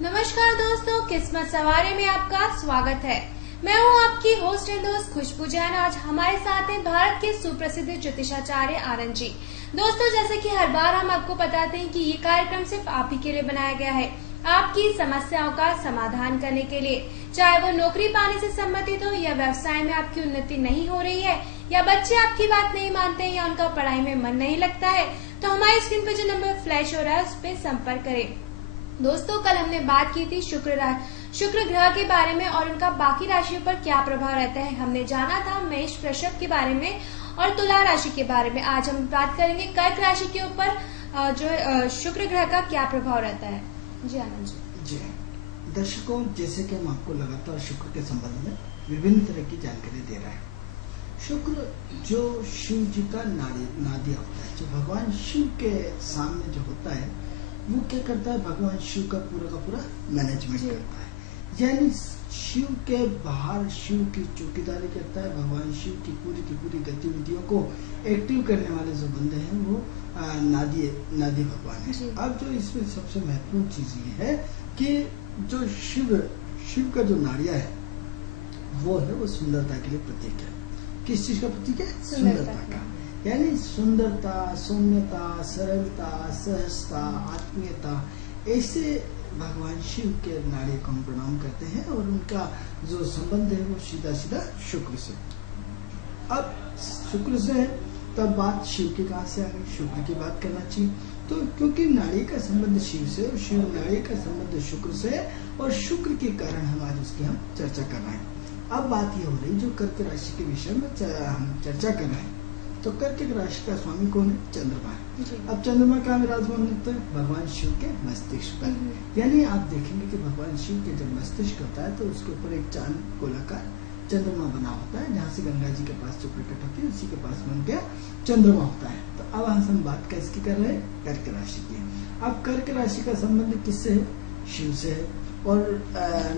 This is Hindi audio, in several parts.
नमस्कार दोस्तों, किस्मत सवारी में आपका स्वागत है। मैं हूं आपकी होस्ट एंड दोस्त खुशबू जैन। आज हमारे साथ हैं भारत के सुप्रसिद्ध ज्योतिषाचार्य आनंद जी। दोस्तों, जैसे कि हर बार हम आपको बताते हैं कि ये कार्यक्रम सिर्फ आप ही के लिए बनाया गया है, आपकी समस्याओं का समाधान करने के लिए। चाहे वो नौकरी पाने से संबंधित हो या व्यवसाय में आपकी उन्नति नहीं हो रही है या बच्चे आपकी बात नहीं मानते हैं या उनका पढ़ाई में मन नहीं लगता है, तो हमारी स्क्रीन पर जो नंबर फ्लैश हो रहा है उस पर संपर्क करें। दोस्तों, कल हमने बात की थी शुक्र ग्रह के बारे में और उनका बाकी राशियों पर क्या प्रभाव रहता है। हमने जाना था मेष वृषभ के बारे में और तुला राशि के बारे में। आज हम बात करेंगे कर्क राशि के ऊपर जो शुक्र ग्रह का क्या प्रभाव रहता है। जी आनंद जी। दर्शकों, जैसे कि हम आपको लगातार शुक्र के संबंध में विभिन्न तरह की जानकारी दे रहे हैं। शुक्र जो शिव जी का नादिया होता है, जो भगवान शिव के सामने जो होता है, वो क्या करता है, भगवान शिव का पूरा मैनेजमेंट करता है। यानी शिव के बाहर शिव की चौकीदारी करता है। भगवान शिव की पूरी गतिविधियों को एक्टिव करने वाले जो बंदे हैं वो नादी भगवान है। अब जो इसमें सबसे महत्वपूर्ण चीज ये है कि जो शिव का जो नाड़िया है वो है, वो सुंदरता के लिए प्रतीक है। किस चीज का प्रतीक है? सुंदरता का। यानी सुंदरता, सौम्यता, सरलता, सहजता, आत्मीयता, ऐसे भगवान शिव के नाड़ी को हम प्रणाम करते हैं और उनका जो संबंध है वो सीधा शुक्र से। अब शुक्र से तब बात शिव की कहां से आ गई? शुक्र की बात करना चाहिए। तो क्योंकि नाड़ी का संबंध शिव से और शिव नाड़ी का संबंध शुक्र से, और शुक्र के कारण हम आज उसकी हम चर्चा कर रहे हैं। अब बात ये हो रही जो कर्क राशि के विषय में हम चर्चा कर रहे हैं। तो कर्क राशि का स्वामी कौन है? चंद्रमा है। अब चंद्रमा का विराजमान होता है भगवान शिव के मस्तिष्क पर। यानी आप देखेंगे कि भगवान शिव के जब मस्तिष्क होता है तो उसके ऊपर एक चांद गोलाकार चंद्रमा बना होता है, जहाँ से गंगा जी के पास जो प्रकट होती है उसी के पास बन के चंद्रमा होता है। तो अब हम बात किसकी कर रहे हैं? कर्क राशि की। अब कर्क राशि का संबंध किससे है? शिव से है। और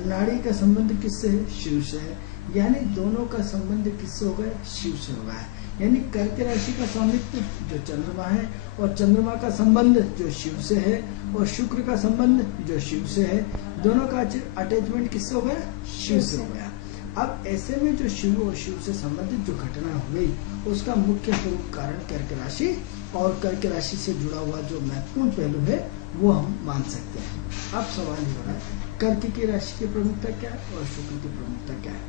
नाड़ी का संबंध किससे है? शिव से है। यानी दोनों का संबंध किससे हो गया? शिव से हो गया है। यानी कर्क राशि का स्वामित्व जो चंद्रमा है और चंद्रमा का संबंध जो शिव से है और शुक्र का संबंध जो शिव से है, दोनों का अटैचमेंट किससे हो गया? शिव से हो गया। अब ऐसे में जो शिव और शिव से संबंधित जो घटना हो गई उसका मुख्य स्वरूप कारण कर्क राशि और कर्क राशि से जुड़ा हुआ जो महत्वपूर्ण पहलू है वो हम मान सकते हैं। अब सवाल ये हो रहा है, कर्क की राशि की प्रमुखता क्या है और शुक्र की प्रमुखता क्या है?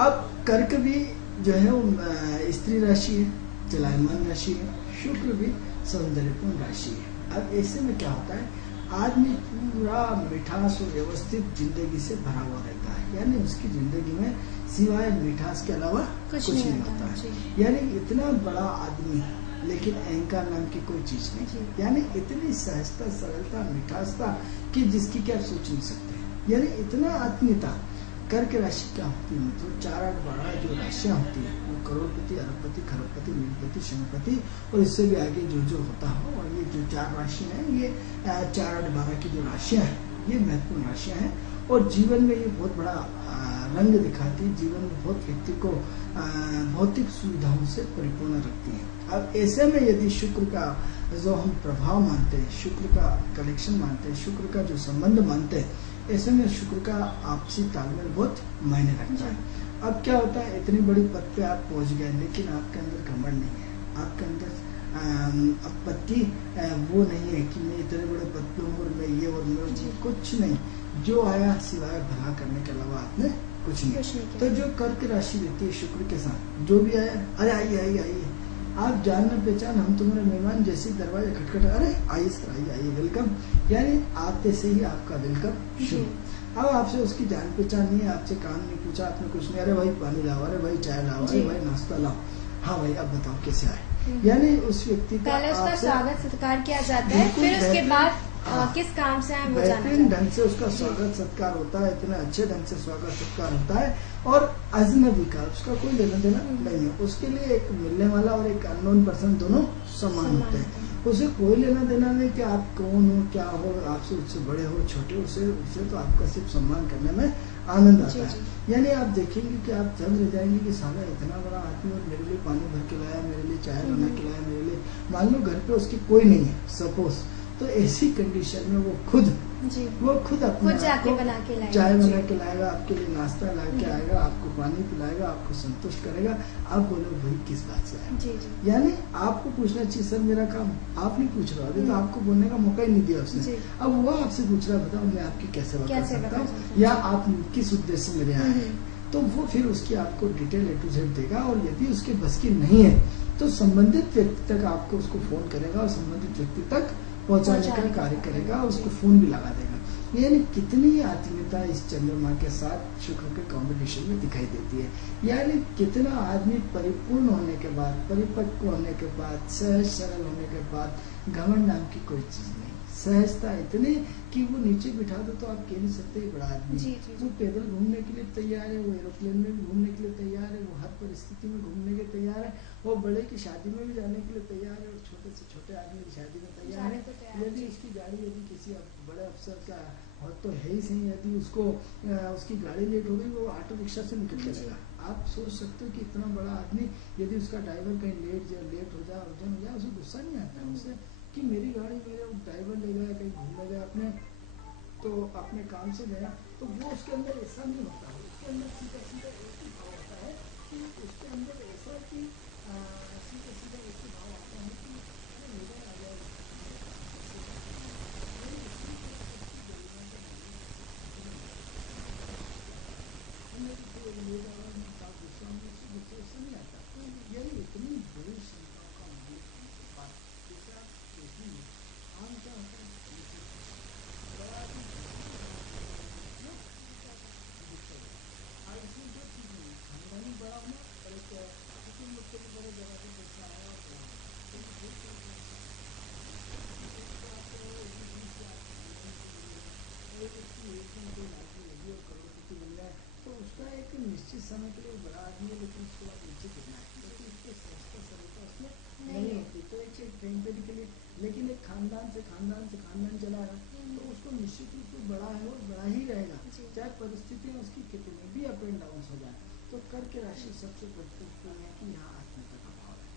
अब कर्क भी जो है वो स्त्री राशि है, चलायमान राशि है। शुक्र भी सौंदर्यपूर्ण राशि है। अब ऐसे में क्या होता है, आदमी पूरा मिठास और व्यवस्थित जिंदगी से भरा हुआ रहता है। यानी उसकी जिंदगी में सिवाय मिठास के अलावा कुछ नहीं होता है। यानी इतना बड़ा आदमी लेकिन अहंकार नाम की कोई चीज नहीं। यानी इतनी सहजता, सरलता, मिठासता कि जिसकी क्या सोच नहीं सकते। यानी इतना आत्मीयता। कर्क राशि क्या होती है? तो 4-8-12 जो राशियां होती है वो करोड़पति, अरबपति, खरबपति, मीनपति, शनिपति और इससे भी आगे जो होता हो। और ये जो 4 राशियां हैं, ये 4-8-12 की जो राशियां हैं ये महत्वपूर्ण राशियां हैं और जीवन में ये बहुत बड़ा रंग दिखाती है। जीवन में बहुत व्यक्ति को भौतिक सुविधाओं से परिपूर्ण रखती है। अब ऐसे में यदि शुक्र का जो हम प्रभाव मानते हैं, शुक्र का कनेक्शन मानते हैं, शुक्र का जो संबंध मानते हैं, ऐसे में शुक्र का आपसी तालमेल बहुत मायने रखता है। अब क्या होता है, इतनी बड़ी पद पे आप पहुंच गए लेकिन आपके अंदर घमंड नहीं है, आपके अंदर आपत्ति वो नहीं है कि मैं इतने बड़े पद पे हूँ और मैं ये और मैं कुछ नहीं। जो आया सिवाय भला करने के अलावा आपने कुछ नहीं। तो जो कर्क राशि रहती है शुक्र के साथ, जो भी आया, अरे आइए आप जान पहचान, हम तुम्हारे मेहमान, जैसे दरवाजा खटखट, अरे आइए सर, आइए वेलकम। यानी आते से ही आपका वेलकम शुरू। अब आपसे उसकी जान पहचान नहीं है, आपसे काम नहीं पूछा, आपने कुछ नहीं, अरे भाई पानी लाओ, अरे भाई चाय लाओ, अरे भाई नाश्ता लाओ, हाँ भाई अब बताओ कैसे आए। यानी उस व्यक्ति का पहले उसका स्वागत सत्कार किया जाता है, फिर उसके बाद किस काम से आए वो जाना जाता है। ढंग से उसका स्वागत सत्कार होता है, इतने अच्छे ढंग से स्वागत सत्कार होता है। और अजनबी का उसका कोई लेना देना नहीं है। उसके लिए एक मिलने वाला और एक अननोन पर्सन दोनों समान होते हैं। उसे कोई लेना देना नहीं कि आप कौन हो, क्या हो, आपसे उससे बड़े हो, छोटे हो, उसे तो आपका सिर्फ सम्मान करने में आनंद आता है। यानी आप देखेंगे कि आप जब रह जाएंगे कि साला इतना बड़ा आदमी और मेरे लिए पानी भर के लाया, मेरे लिए चाय बना के लाया, मेरे लिए, मान लो घर पे उसकी कोई नहीं है सपोज, तो ऐसी कंडीशन में वो खुद अपने खुद जाके बना के लाएगा, चाय बना के लाएगा, आपके लिए नाश्ता ला के आएगा, आपको पानी पिलाएगा, आपको संतुष्ट करेगा। आप बोलो भाई किस बात से आया। यानी आपको पूछना चाहिए सर मेरा काम, आप नहीं पूछ रहे हो, तो आपको बोलने का मौका ही नहीं दिया उसने। अब वो आपसे पूछ रहा है बताओ मैं आपकी कैसे सेवा कर सकता हूँ या आप किस उद्देश्य से मेरे आए हैं। तो वो फिर उसकी आपको डिटेल A to Z देगा, और यदि उसके बस की नहीं है तो संबंधित व्यक्ति तक आपको उसको फोन करेगा और संबंधित व्यक्ति तक पहुंचाने का कार्य करेगा, उसको फोन भी लगा देगा। यानी कितनी आत्मीयता इस चंद्रमा के साथ शुक्र के कॉम्बिनेशन में दिखाई देती है। यानी कितना आदमी परिपूर्ण होने के बाद, परिपक्व होने के बाद, सहज सरल होने के बाद घमंड नाम की कोई चीज नहीं, सहजता इतनी कि वो नीचे बिठा दो तो आप कह नहीं सकते बड़ा आदमी। वो पैदल घूमने के लिए तैयार है, वो एरोप्लेन में भी घूमने के लिए तैयार है, वो हर परिस्थिति में घूमने के तैयार है, वो बड़े की शादी में भी जाने के लिए तैयार है, और छोटे से छोटे आदमी की शादी में तैयार है। यदि उसकी गाड़ी यदि किसी बड़े अफसर का और तो है ही सही, यदि उसको उसकी गाड़ी लेट हो गई वो ऑटो रिक्शा से निकल चलेगा। आप सोच सकते हो कि इतना बड़ा आदमी यदि उसका ड्राइवर कहीं लेट हो जाए, अर्जन हो जाए, उसे गुस्सा नहीं आता है उसे कि मेरी गाड़ी मेरे ड्राइवर ले गया कहीं घूमने गया अपने, तो अपने काम से गया, तो वो उसके अंदर ऐसा नहीं होता है। उसके अंदर सीधा सीधा एक ही भाव होता है कि उसके अंदर ऐसा कि सीधा सीधा एक ही भाव आता है कि अरे लेकर आ जाए गुस्सा नहीं आता। यानी इतनी बड़ी क्षमताओं का मालिक होने के बाद जैसे आप देखेंगे आम क्या होता है बड़ा आदमी इसमें दो चीजें हैं, खानदानी बड़ा होना और एक कुटुंब लोग को भी बड़े जगह पे पैसा आया और बड़ा करोड़पति बन जाए तो उसका एक निश्चित समय के लिए बड़ा आदमी है, लेकिन उसके बाद नीचे गिरना है क्योंकि उसके संस्था सरलता उसमें नहीं होती। तो एक टेम्परेरी के लिए, लेकिन एक खानदान से खानदान चला रहा तो उसको निश्चित रूप से बड़ा है और बड़ा ही रहेगा, चाहे परिस्थितियां उसकी कितनी भी अप एंड डाउन हो जाए। तो कर के राशि सबसे महत्वपूर्ण है कि यहाँ आत्मीयता का भाव है।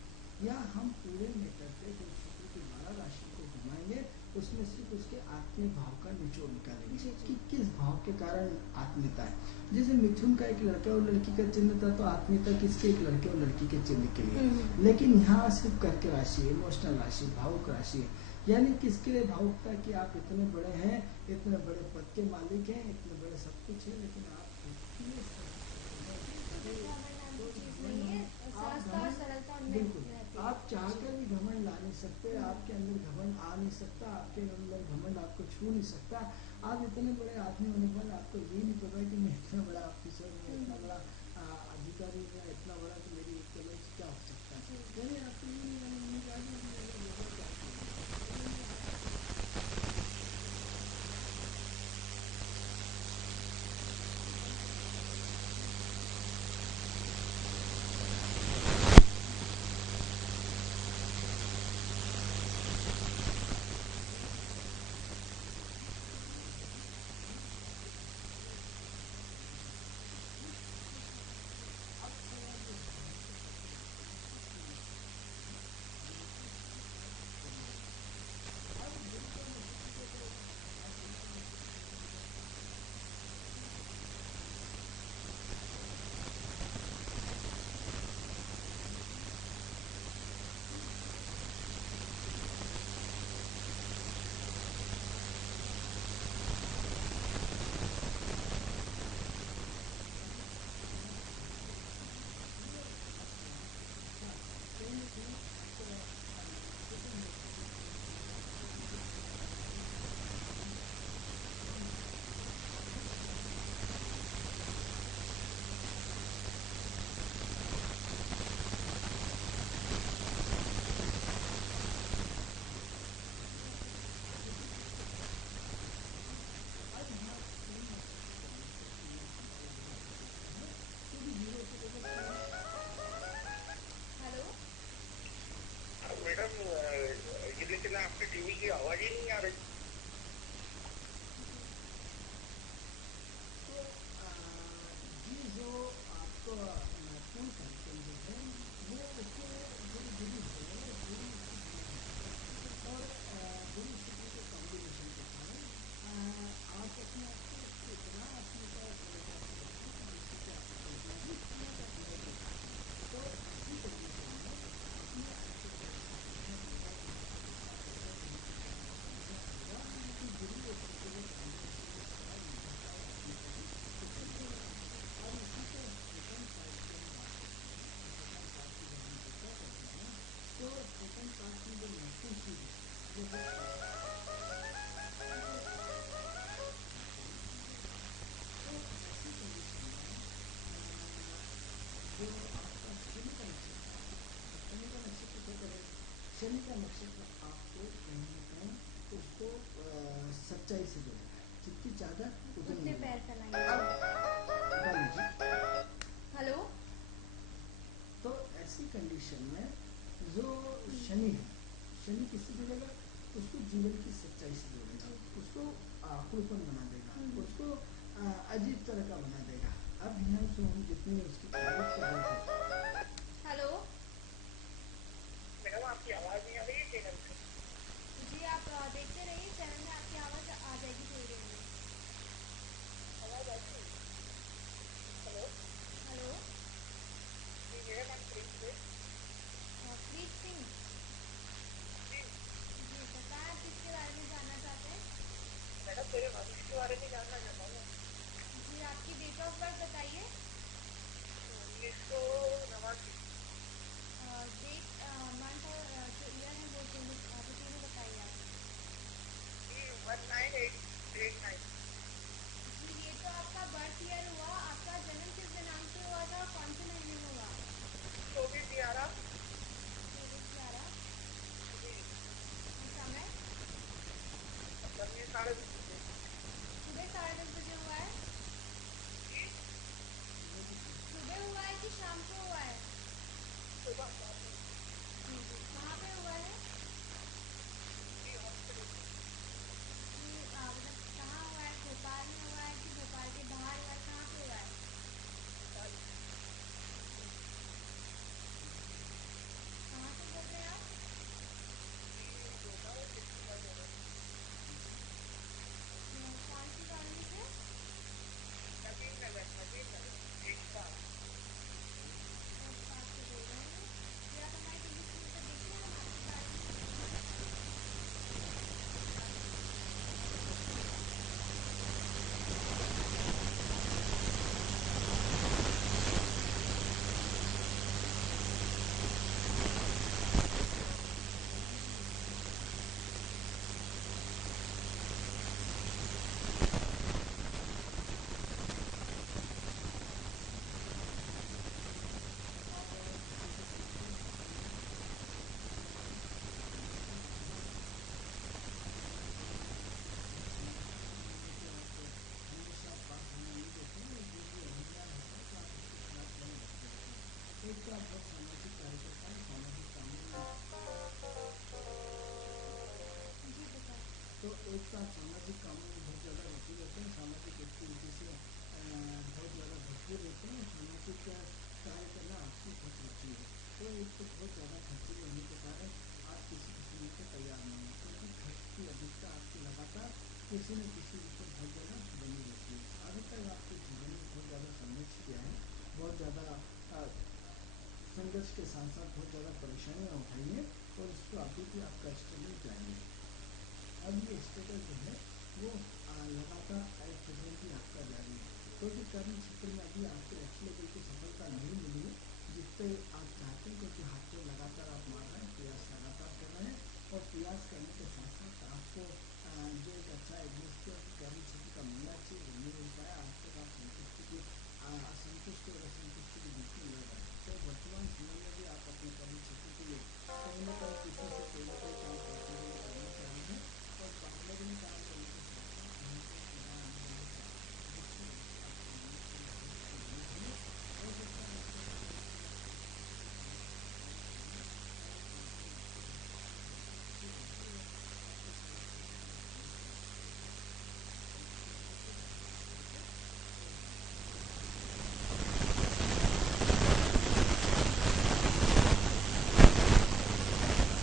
या हम पूरे मीटर पे जो शुक्र के 12 राशि को घुमाएंगे उसमें सिर्फ उसके आत्मीय भाव का निचोड़ निकालेंगे कि किस भाव के कारण आत्मीयता है। जैसे मिथुन का एक लड़का और लड़की का चिन्ह था, तो आत्मीयता किसके, एक लड़के और लड़की के चिन्ह के लिए। लेकिन यहाँ सिर्फ कर्क राशि, इमोशनल राशि, भावुक राशि है। यानी किसके लिए भावुकता कि आप इतने बड़े हैं, इतने बड़े पद के मालिक हैं, इतने बड़े सब कुछ है, लेकिन आप बिल्कुल आप चाहकर भी घमंड ला नहीं सकते, आपके अंदर घमंड आ नहीं सकता, आपके अंदर घमंड आपको छू नहीं सकता। आप इतने बड़े आदमी होने पर आपको ये नहीं पता कि मैं इतना बड़ा ऑफिसर हूँ, इतना बड़ा अधिकारी हूँ, इतना बड़ा कि मेरी एक कलर से क्या हो सकता है। यानी आपको ये नहीं आपकी टीवी की आवाज ही नहीं आ रही। तो जी जो आपको महत्वपूर्ण कंटेंट है वो उसके जुड़ी हुई है और जुड़ी स्थिति के नक्षत्र आपको कहीं ना कहीं उसको सच्चाई से जोड़ेगा। जितनी चादर उतने पैर फैलाएंगे। हेलो। तो ऐसी कंडीशन में जो शनि है, शनि किससे जुड़ेगा? उसको जीवन की सच्चाई से जोड़ेगा, उसको आकुलपन बना देगा, उसको अजीब तरह का बना देगा। अब यहाँ से हम जितनी उसकी तारीफ कर रहे थे। हेलो मैडम, आपकी आवाज नहीं आ रही है चैनल पे? जी, आप देखते रहिए चैनल में, आपकी आवाज आ जाएगी थोड़ी देर में। आवाज आती है? Hello hello. जी, मेरा नाम प्रिंस है। प्रीत सिंह जी जी, बताएं किसके बारे में जानना चाहते हैं? मैडम, मेरे भविष्य के बारे में जानना चाहता हूँ। जी, आपकी डेट ऑफ बर्थ बताइए। 1989। डेट, मंथ और जो ईयर है वो तीनों बताइए आप। 1989। जी, ये तो आपका बर्थ ईयर हुआ। आपका जन्म किस दिनांक पे हुआ था, कौन से महीने में हुआ? 24/11। 24/11। जी, समय? समय 10:30 बजे। सुबह 10:30 बजे हुआ है? जी, सुबह हुआ है कि शाम को हुआ है? सुबह 4 बजे। जी जी, कहाँ पे हुआ है? जी, हॉस्पिटल। जी, मतलब कहाँ हुआ है? भोपाल में हुआ है कि भोपाल के बाहर हुआ है, कहाँ पे हुआ है? कहाँ से बोल रहे हैं आप? कौन सी कॉलोनी से? नवीन नगर, नवीन नगर, एक साल। उस बात से बोल रहे हैं। जी, आप हमारे टीवी चैनल पर देखते हैं हम आपके बारे में। हमेशा बात होने नहीं देते हैं, जो भी अभिमान होता है तो आप उसके खिलाफ नहीं रख सकते। एक तो आप बहुत सामाजिक कार्यकर्ता हैं, सामाजिक कामों में जी बताएं। तो एक तो आप सामाजिक कामों में बहुत ज़्यादा रुचि रहते हैं, सामाजिक एक्टिविटी से बहुत ज़्यादा भरपूर रहते हैं, सामाजिक कार्य करना आपकी बहुत रुचि है। तो एक तो बहुत ज़्यादा खर्चीले होने के कारण आप किसी को सुनने को तैयार नहीं हैं, क्योंकि खर्च की अधिकता आपकी लगातार किसी न किसी रूप में बहुत ज़्यादा बनी रहती है। अभी तक आपके जीवन में बहुत ज़्यादा संघर्ष किया है, बहुत ज़्यादा संघर्ष के साथ साथ बहुत ज़्यादा परेशानियाँ उठाई हैं और उसको अभी भी आप कष्ट नहीं जाएंगे। अब ये स्टेटस जो है वो लगातार प्रेजेंटली आपका जारी है, क्योंकि कर्म क्षेत्र में अभी आपको अच्छी लेवल की सफलता नहीं मिली है जिस पे आप चाहते हैं, क्योंकि हाथ पे लगातार आप मार रहे हैं, प्रयास लगातार कर रहे हैं और प्रयास करने के साथ साथ आपको जो एक अच्छा एटमोस्फियर कर्म क्षेत्र का मिलना चाहिए वो नहीं मिल पाया। आज तक आप संतुष्टि की असंतुष्ट और असंतुष्टि की बीच में लड़ रहे हैं। तो वर्तमान समय में भी आप अपने कर्म क्षेत्र के लिए कहीं ना कहीं किसी से कोई ना कोई काम पार्टनरिंग करना चाह रहे हैं और पार्टनरिंग काम करने के साथ साथ कहीं कोई पूरा अनुभव होता है जिसकी वजह से आप कहीं ना कहीं संतुष्टि बनी हुई है। हो सकता है आपके कर्म क्षेत्र में कोई ना कोई ऐसा काम करना और एक नौकरी आपको बहुत अच्छी तरह से अच्छी रहती है। आपके कर्म क्षेत्र में रहने से आपको बहुत अच्छा संतुष्टि आपको महसूस होगी और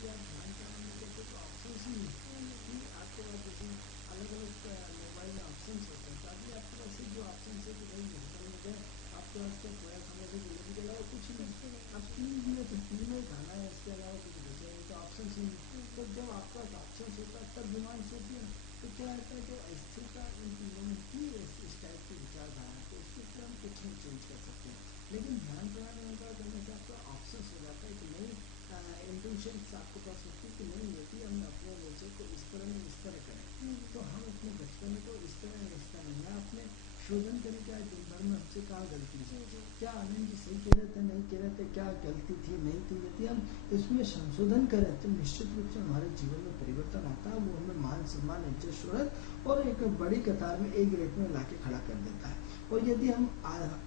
यदि आप ध्यान प्राणायाम नहीं करते तो ऑप्शंस ही नहीं कि आपके पास जैसे अलग अलग मोबाइल में ऑप्शंस होते हैं, तो अभी आपके पास सिर्फ जो ऑप्शन है कि भाई होटल में गए, आपके पास क्या थोड़ा समय से जिंदगी के अलावा कुछ नहीं, आप टीवी में तो टीवी में खाना है, इसके अलावा कुछ बचा नहीं, तो ऑप्शन ही नहीं। तो जब आपका ऑप्शन होता है तब डिमांड होती है, तो क्या होता है जो स्थिरता इन तीनों में की इस टाइप की विचारधारा है, तो उसके ऊपर हम कुछ नहीं चेंज कर सकते। लेकिन ध्यान प्राणायाम का करने से आपका ऑप्शन हो जाता है कि नई इंटेंशन आपके पास होती है कि नहीं, यदि हम अपने नेचर को इस तरह में इस तरह करें तो हम अपने बचपन को इस तरह नहीं, या अपने शोधन करें कि आज दिन भर में हमसे कहाँ गलती है, क्या आनंद जी सही कह रहे थे नहीं कह रहे थे, क्या गलती थी नहीं थी, यदि हम इसमें संशोधन करें तो निश्चित रूप से हमारे जीवन में परिवर्तन आता है। वो हमें मान सम्मान इज्जत शोहरत और एक बड़ी कतार में एक रेट में लाके खड़ा कर देता है। और यदि हम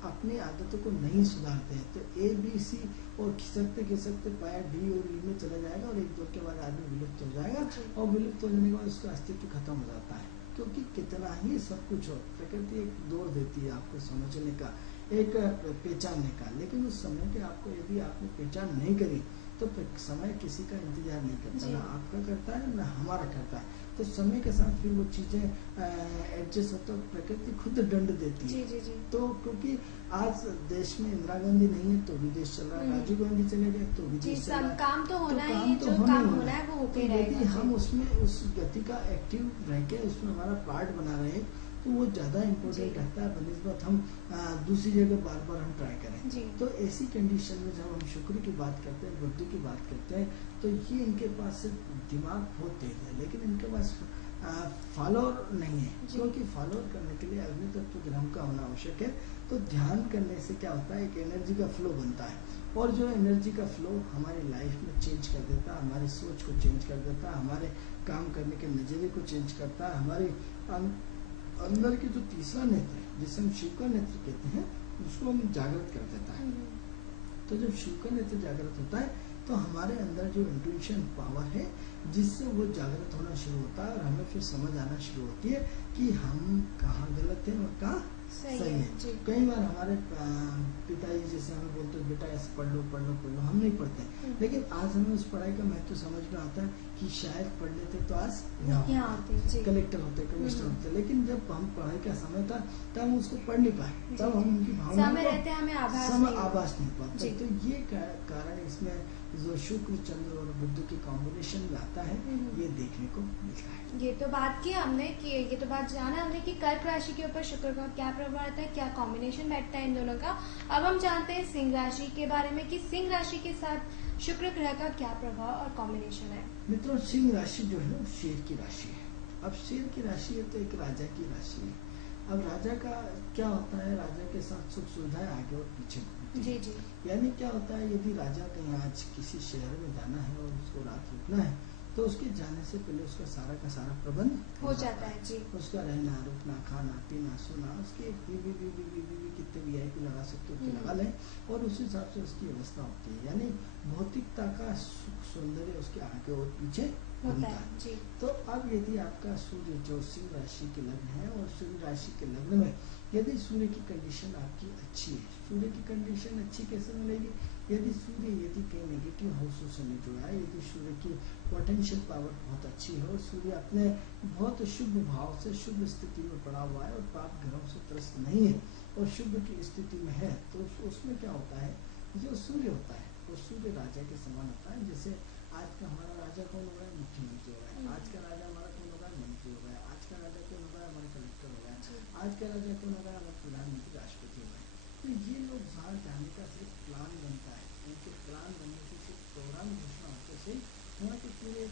अपनी आदतों को नहीं सुधारते हैं तो ए बी सी और खिसकते पाया डी और ई में चला जाएगा, और एक दो के बाद आदमी विलुप्त हो जाएगा, और विलुप्त हो जाने के बाद उसका अस्तित्व खत्म हो जाता है। क्योंकि कितना ही सब कुछ हो, प्रकृति एक दौर देती है आपको समझने का, एक पहचानने का, लेकिन उस समय के आपको यदि आपने पहचान नहीं करी तो समय किसी का इंतजार नहीं करता, ना आपका करता है ना हमारा करता है। तो समय के साथ फिर वो चीजें एडजस्ट होता है, प्रकृति खुद दंड देती है। जी। तो क्योंकि आज देश में इंदिरा गांधी नहीं है तो विदेश चल रहा है, राजीव गांधी चले गए तो विदेश चल रहा है, काम तो होना ही है, तो जो काम होना है वो होते तो रहेगा। यदि हम उसमें उस गति का एक्टिव रह के उसमें हमारा पार्ट बना रहे तो वो ज़्यादा इम्पोर्टेंट रहता है बनस्बत हम दूसरी जगह बार बार हम ट्राई करें। तो ऐसी कंडीशन में जब हम शुक्र की बात करते हैं, बुद्धि की बात करते हैं, तो ये इनके पास दिमाग बहुत तेज है, लेकिन इनके पास फॉलोअर नहीं है, क्योंकि फॉलोअर करने के लिए अग्नि तत्व ग्रह का होना आवश्यक है। तो ध्यान करने से क्या होता है, एक एनर्जी का फ्लो बनता है, और जो एनर्जी का फ्लो हमारी लाइफ में चेंज कर देता है, हमारी सोच को चेंज कर देता है, हमारे काम करने के नजरिए को चेंज करता है, हमारे अंदर की जो तीसरा नेत्र है जिसे हम शिव का नेत्र कहते हैं उसको हम जागृत कर देता है। तो जब शिव का नेत्र जागृत होता है तो हमारे अंदर जो इंट्यूशन पावर है जिससे वो जागृत होना शुरू होता है, और हमें फिर समझ आना शुरू होती है कि हम कहाँ गलत हैं और कहाँ सही है। कई बार हमारे पिताजी जैसे हमें बोलते हैं बेटा ऐसे पढ़ लो, हम नहीं पढ़ते, लेकिन आज हमें उस पढ़ाई का महत्व समझ में आता है कि शायद पढ़ लेते तो आज यहाँ होते, कलेक्टर होते, कमिश्नर होते, लेकिन जब हम पढ़ाई का समय था तब हम उसको पढ़ नहीं पाए, तब हम उनकी भावनाओं को आभास नहीं पाते। तो ये कारण इसमें जो शुक्र चंद्र और बुध की कॉम्बिनेशन में आता है ये देखने को मिलता है। ये तो बात की हमने कि ये तो बात जाना हमने कि कर्क राशि के ऊपर शुक्र का क्या प्रभाव रहता है, क्या कॉम्बिनेशन बैठता है इन दोनों का। अब हम जानते हैं सिंह राशि के बारे में कि सिंह राशि के साथ शुक्र ग्रह का क्या प्रभाव और कॉम्बिनेशन है। मित्रों, सिंह राशि जो है वो शेर की राशि है। अब शेर की राशि है तो एक राजा की राशि है। अब राजा का क्या होता है, राजा के साथ सुख सुविधाएं आगे और पीछे घूमती है। यानी क्या होता है, यदि राजा कहीं आज किसी शहर में जाना है और उसको रात रुकना है तो उसके जाने से पहले उसका सारा का सारा प्रबंध हो जाता है जी। उसका रहना, रुकना, खाना, पीना, सोना, उसके बीवी कितने VIP लगा सकते हो लगा लें, और उस हिसाब से उसकी व्यवस्था होती है। यानी भौतिकता का सुख सौंदर्य उसके आगे और पीछे होता है जी। तो अब यदि आपका सूर्य जो सिंह राशि के लग्न है और सिंह राशि के लग्न में यदि सूर्य की कंडीशन आपकी अच्छी है, सूर्य की कंडीशन अच्छी कैसे मिलेगी, यदि सूर्य कहीं नेगेटिव हाउसों से नहीं जुड़ा है, यदि सूर्य की पोटेंशियल पावर बहुत अच्छी है और सूर्य अपने बहुत शुभ भाव से शुभ स्थिति में पड़ा हुआ है और पाप ग्रहों से त्रस्त नहीं है और शुभ की स्थिति में है, तो उसमें क्या होता है, जो सूर्य होता है वो सूर्य राजा के समान होता है। जैसे आज का हमारा राजा कौन होगा, मुख्यमंत्री होगा, आज का राजा हमारा कौन होगा, मंत्री होगा, आज का राजा कौन होगा, हमारा कलेक्टर होगा, आज का राजा कौन होगा, हमारा प्रधानमंत्री राष्ट्रपति होगा। तो ये लोग बाहर जाने का सिर्फ प्लान बनता है, उनके प्लान बनने से सिर्फ प्रोग्राम घोषणा होते से वहाँ के पूरे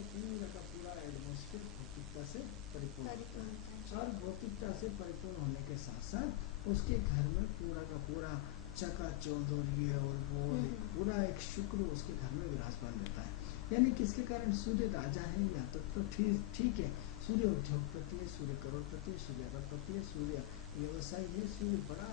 का पूरा एटमोस्फेयर भौतिकता से परिपूर्ण होता है। और भौतिकता से परिपूर्ण होने के साथ साथ उसके घर में पूरा का पूरा चकाचौंध और ये और वो पूरा एक शुक्र उसके घर में विराजमान रहता है। यानी किसके कारण? सूर्य राजा है, या तो ठीक है, सूर्य उद्योगपति है, सूर्य करोड़पति है, सूर्य अरबपति है, सूर्य व्यवसायी है, सूर्य बड़ा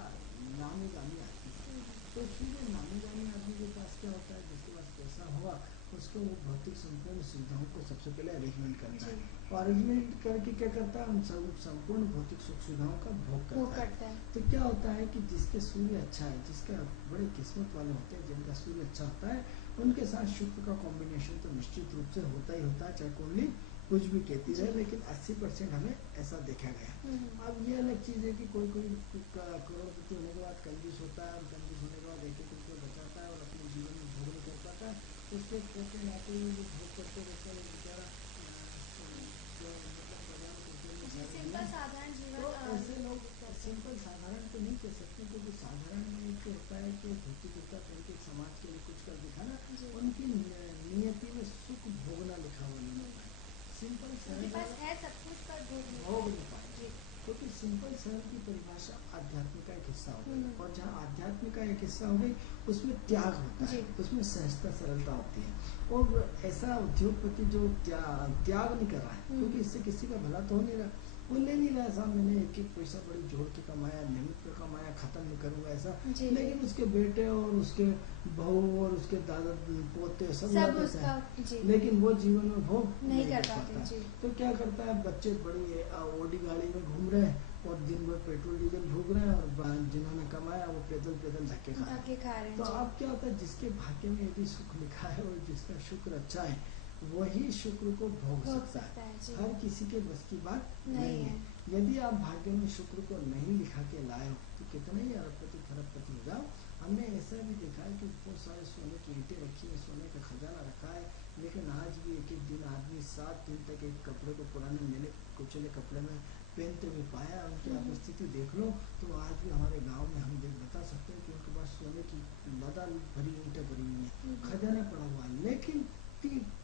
नामी गामी आदमी है। तो सूर्य नामी गामी आदमी के पास क्या होता है? जिसके पास पैसा हुआ उसको वो भौतिक संपूर्ण सुविधाओं को सबसे पहले अरेंजमेंट करता है, और अरेंजमेंट करके क्या करता है? उन संपूर्ण भौतिक सुख सुविधाओं का भोग करता है। तो क्या होता है कि जिसके सूर्य अच्छा है, जिसका बड़े किस्मत वाले होते हैं, जिनका सूर्य अच्छा होता है, उनके साथ शुक्र का कॉम्बिनेशन तो निश्चित रूप से होता ही होता है, चाहे कुंडली कुछ भी कहती रहे, लेकिन 80% हमें ऐसा देखा गया। अब ये अलग चीज़ है कि कोई करोड़पति होने के बाद कंजूस होता है, और कंजूस होने के बाद एक रुपये बचाता है और अपने जीवन में भोग नहीं कर पाता है। उसके पोते नाते हुए जो भोग करते रहते हैं बेचारा, जो मतलब सिंपल साधारण जीवन। तो ऐसे लोग सिंपल साधारण तो नहीं कह सकते, क्योंकि साधारण में एक होता है कि भौतिकता करके समाज के लिए कुछ कर दिखाना, उनकी नियति में सुख भोगना लिखा हुआ नहीं होता है। सिंपल उनके पास है सब कुछ पर भोग नहीं पाए, क्योंकि सिंपल सरल की परिभाषा आध्यात्मिक का एक हिस्सा हो गई, और जहाँ आध्यात्मिक का एक हिस्सा हो गई उसमें त्याग होता है, उसमें सहजता सरलता होती है। और ऐसा उद्योगपति जो त्याग नहीं कर रहा है, क्योंकि इससे किसी का भला तो हो नहीं रहा, वो ले नहीं रहा, साहब मैंने एक एक पैसा बड़ी जोड़ के कमाया, नियमित पे कमाया, खत्म नहीं करूंगा ऐसा, लेकिन उसके बेटे और उसके बहू और उसके दादा पोते सब उसका, लेकिन वो जीवन में भोग नहीं कर पाता। तो क्या करता है? बच्चे बड़ी ओडी गाड़ी में घूम रहे हैं और दिन भर पेट्रोल डीजल भूग रहे हैं, और जिन्होंने कमाया वो पैदल धक्के खा रहे हैं। तो अब क्या होता है? जिसके भाग्य में यदि सुख लिखा है और जिसका शुक्र अच्छा है, वही शुक्र को भोग सकता है। हर किसी के बस की बात नहीं है। यदि आप भाग्य में शुक्र को नहीं लिखा के लाए हो तो कितने ही अरबपति खरबपति हो जाओ। हमने ऐसा भी देखा है कि बहुत सारे सोने की ईंटें रखी है, सोने का खजाना रखा है, लेकिन आज भी एक दिन आदमी 7 दिन तक एक कपड़े को पुराने मेले कुचले कपड़े में पहनते हुए पाया। उनकी आप स्थिति देख लो तो आज भी हमारे गांव में हम बता सकते हैं कि उनके पास सोने की लदा भरी ईंटें भरी हुई है, खजाना पड़ा हुआ है। लेकिन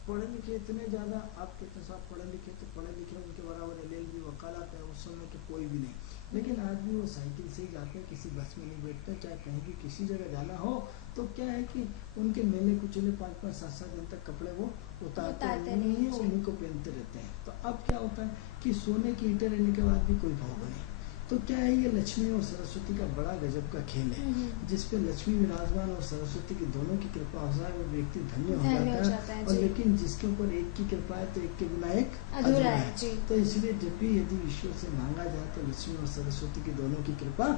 पढ़े लिखे इतने ज्यादा, आप कितने साथ पढ़े लिखे, तो पढ़े लिखे उनके बराबर LLB वकालत है उस समय के कोई भी नहीं, लेकिन आज भी वो साइकिल से ही जाते हैं, किसी बस में नहीं बैठते, चाहे कहीं भी किसी जगह जाना हो तो क्या है कि उनके मेले कुचले 5-5, 7-7 दिन तक कपड़े वो उतारते नहीं है, उन्हीं को पहनते रहते हैं। तो अब क्या होता है कि सोने की ईंटें रहने के बाद भी कोई भोग नहीं। तो क्या है? ये लक्ष्मी और सरस्वती का बड़ा गजब का खेल है, जिसपे लक्ष्मी विराजमान और सरस्वती की दोनों की कृपा हो जाए वो व्यक्ति धन्य हो जाता है। और लेकिन जिसके ऊपर एक की कृपा है तो एक के बिना एक अधूरा है। तो इसलिए जब भी यदि ईश्वर से मांगा जाए तो लक्ष्मी और सरस्वती की दोनों की कृपा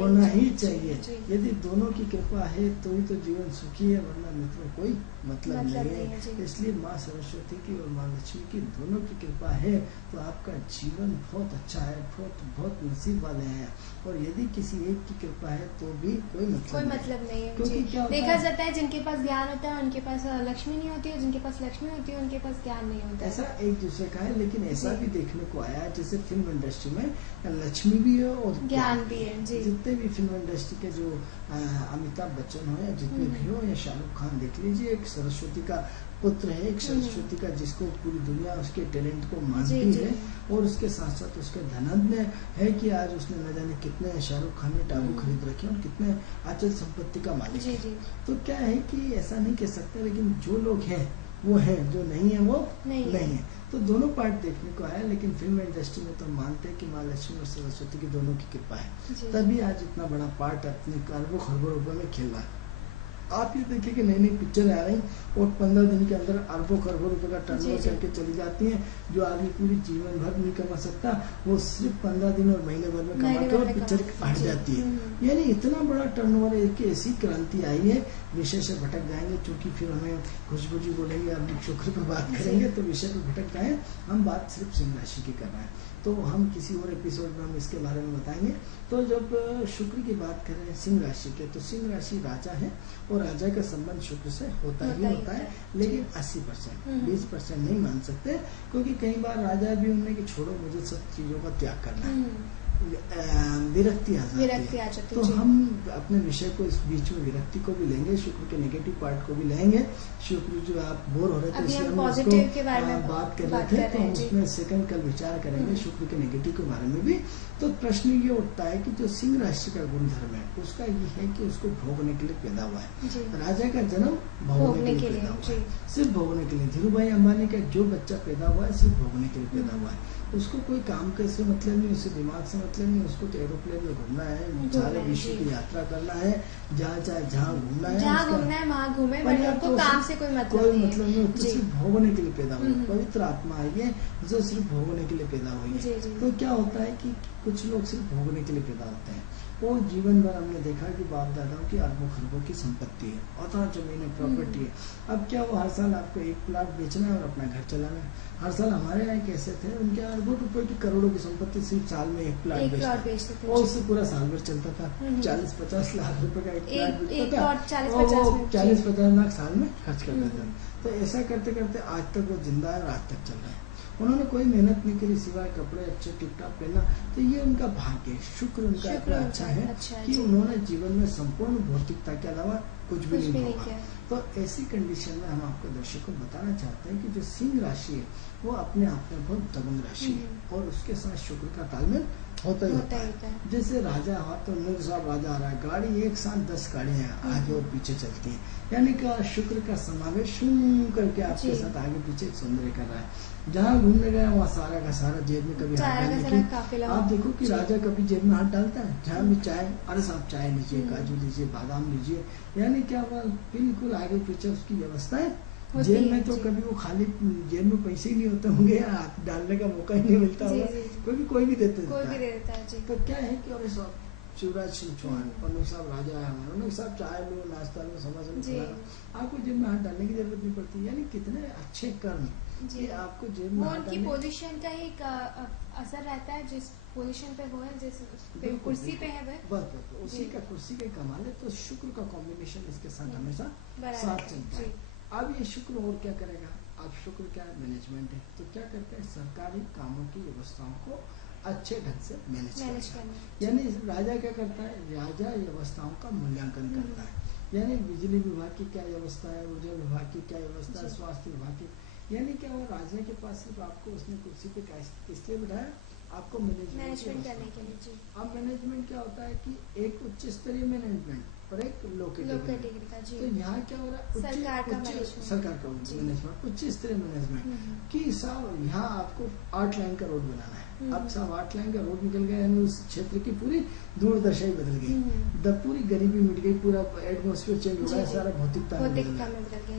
होना ही चाहिए। यदि दोनों की कृपा है तो ही तो जीवन सुखी है, वरना मित्रों कोई मतलब नहीं है। इसलिए माँ सरस्वती की और माँ लक्ष्मी की दोनों की कृपा है तो आपका जीवन बहुत अच्छा है, बहुत नसीब वाले हैं। और यदि किसी एक की कृपा है तो भी कोई मतलब नहीं है, क्योंकि क्या देखा जाता है जिनके पास ज्ञान होता है उनके पास लक्ष्मी नहीं होती है, जिनके पास लक्ष्मी होती है उनके पास ज्ञान नहीं होता। ऐसा एक दूसरे का है, लेकिन ऐसा भी देखने को आया है जैसे फिल्म इंडस्ट्री में लक्ष्मी भी है और ज्ञान भी है। जितने भी फिल्म इंडस्ट्री के जो अमिताभ बच्चन हो या जितने भी हो या शाहरुख खान देख लीजिए, एक सरस्वती का पुत्र है, एक सरस्वती का जिसको पूरी दुनिया उसके टैलेंट को मानती है, और उसके साथ साथ उसके धनज्ञ है कि आज उसने न जाने कितने शाहरुख खान ने टाबू खरीद रखे और कितने अचल संपत्ति का मालिक है। तो क्या है कि ऐसा नहीं कह सकते, लेकिन जो लोग हैं वो है, जो नहीं है वो नहीं है। तो दोनों पार्ट देखने को आया, लेकिन फिल्म इंडस्ट्री में तो मानते हैं कि माँ लक्ष्मी और सरस्वती की दोनों की कृपा है, तभी आज इतना बड़ा पार्ट अपने अरबों खरबों रुपए में खेल रहा है। आप ये देखिए कि नई नई पिक्चर आ रही और 15 दिन के अंदर अरबों खरबों रुपए का टर्नओवर करके चली जाती हैं। जो आदमी पूरी जीवन भर नहीं कमा सकता वो सिर्फ 15 दिन और महीने भर में कमा के और पिक्चर हट जाती है। यानी इतना बड़ा टर्नओवर है कि ऐसी क्रांति आई है। विषय से भटक जाएंगे, चूंकि फिर हमें खुशबू जी बोलेंगे अब शुक्र पर बात करेंगे तो विषय पर भटक जाए। हम बात सिर्फ सिंह राशि की कर रहे हैं, तो हम किसी और एपिसोड में हम इसके बारे में बताएंगे। तो जब शुक्र की बात कर रहे हैं सिंह राशि के, तो सिंह राशि राजा है और राजा का संबंध शुक्र से होता ही होता है, लेकिन 80%, 20% नहीं मान सकते, क्योंकि कई बार राजा भी उनने कि छोड़ो मुझे सब चीजों का त्याग करना है। विरक्ति आ जाती विरक्ति है। आ जाती तो है, जी। हम अपने विषय को इस बीच में विरक्ति को भी लेंगे, शुक्र के नेगेटिव पार्ट को भी लेंगे। शुक्र जो आप बोर हो रहे थे अभी इसलिए हम हम उसको पॉजिटिव के बारे में बात कर बात रहे थे, कर तो रहे हम हैं, जी। उसमें सेकंड कल विचार करेंगे शुक्र के नेगेटिव के बारे में भी। तो प्रश्न ये उठता है कि जो सिंह राशि का गुणधर्म है उसका ये है कि उसको भोगने के लिए पैदा हुआ है। जी। राजा का जन्म भोगने के लिए पैदा हुआ है, सिर्फ भोगने के लिए। धीरू भाई अंबानी का जो बच्चा पैदा हुआ है सिर्फ भोगने के लिए पैदा हुआ है। उसको कोई काम के से मतलब नहीं, उससे दिमाग से मतलब नहीं, उसको तो एरोप्लेन में घूमना है, सारे विश्व की यात्रा करना है, जहाँ चाहे जहाँ घूमना है, जहाँ उसका घूमना है वहाँ घूमे, पर बट या उनको तो काम से कोई मतलब नहीं है। तो जी। सिर्फ भोगने के लिए पैदा हुई हम्म। पवित्र आत्मा है ये, जो सिर्फ भोगने के लिए पैदा हुई जी, है। जी। तो क्या होता है कि कुछ लोग सिर्फ भोगने के लिए पैदा होते हैं। वो जीवन भर हमने देखा कि बाप दादाओं की अरबों खरबों की संपत्ति है, अथाह जमीन है, प्रॉपर्टी है। अब क्या वो हर साल आपको एक प्लाट बेचना है और अपना घर चलाना है। हर साल हमारे यहाँ कैसे थे, उनके अरबों रुपए की करोड़ों की संपत्ति, सिर्फ साल में एक प्लाट एक प्लॉट बेचते बेचते थे, और जी। उससे पूरा साल भर चलता था। हम्म। 40-50 लाख रुपए का एक प्लाट एक बेचता प्लॉट था 40-50 में, जी। 40-50 लाख साल में खर्च करता था। हम्म। तो ऐसा करते करते आज तक वो जिंदा है और आज तक चल रहा है। उन्होंने कोई मेहनत नहीं करी सिवाय कपड़े अच्छे टिप टॉप पहना। तो ये उनका भाग्य है, शुक्र उनका शुक्र इतना उनका अच्छा है अच्छा है, कि जी। उन्होंने जीवन में संपूर्ण भौतिकता के अलावा कुछ भी नहीं नहीं होगा। किया। तो ऐसी कंडीशन में हम आपको दर्शकों को बताना चाहते हैं कि जो सिंह राशि है वो अपने आप में बहुत दबंग राशि है और उसके साथ शुक्र का तालमेल होता ही होता है। जैसे राजा हुआ तो नूर साहब राजा आ रहा है, गाड़ी एक साथ 10 गाड़ियां आगे और पीछे चलती हैं, यानी कि शुक्र का समावेश करके आपके साथ आगे पीछे सौंदर्य कर रहा है। जहाँ घूमने गया वहाँ सारा का सारा जेब में कभी हाथ डालने की, आप देखो कि राजा कभी जेब में हाथ डालता है। जहाँ भी चाय, अरे साहब चाय लीजिए, काजू लीजिए, बादाम लीजिए, यानी क्या हुआ बिल्कुल आगे पीछे उसकी व्यवस्था है। जेब में तो कभी वो खाली जेब में पैसे ही नहीं होते होंगे, हाथ डालने का मौका ही नहीं मिलता होगा, क्योंकि कोई भी देता है। तो क्या है कि अरे साहब शिवराज सिंह चौहान, पन्नू साहब राजा है हमारे, उन्होंने साहब चाय लो, नाश्ता लो, समझ आपको जेब में हाथ डालने की जरूरत नहीं पड़ती। यानी कितने अच्छे कर्म जी आपको जेब में उनकी पोजीशन का ही असर रहता है, जिस पोजीशन पे वो है, जिस कुर्सी पे है बस उसी का कुर्सी का कमाल है। तो शुक्र का कॉम्बिनेशन इसके साथ हमेशा साथ चलता है। अब ये शुक्र और क्या करेगा, अब शुक्र क्या है, मैनेजमेंट है। तो क्या करते हैं, सरकारी कामों की व्यवस्थाओं को अच्छे ढंग से मैनेज करना। यानी राजा क्या करता है, राजा व्यवस्थाओं का मूल्यांकन करता है। यानी बिजली विभाग की क्या व्यवस्था है, ऊर्जा विभाग की क्या व्यवस्था है, स्वास्थ्य विभाग की, यानी क्या वो राजा के पास सिर्फ आपको उसने कुर्सी पे इसलिए बिठाया आपको मैनेजमेंट करने के लिए, जी। अब मैनेजमेंट क्या होता है कि एक उच्च स्तरीय मैनेजमेंट और एक लो कैटेगरी का। तो यहाँ क्या हो रहा है, सरकार का मैनेजमेंट, उच्च स्तरीय मैनेजमेंट कि साहब यहाँ आपको 8 लाइन का रोड बनाना है। अब साहब 8 लाइन का रोड निकल गया, यानी उस क्षेत्र की पूरी दूरदर्शा ही बदल गई, पूरी गरीबी मिट गई, पूरा एटमोस्फेयर चेंज हो गया, सारा भौतिकता में बदल गया।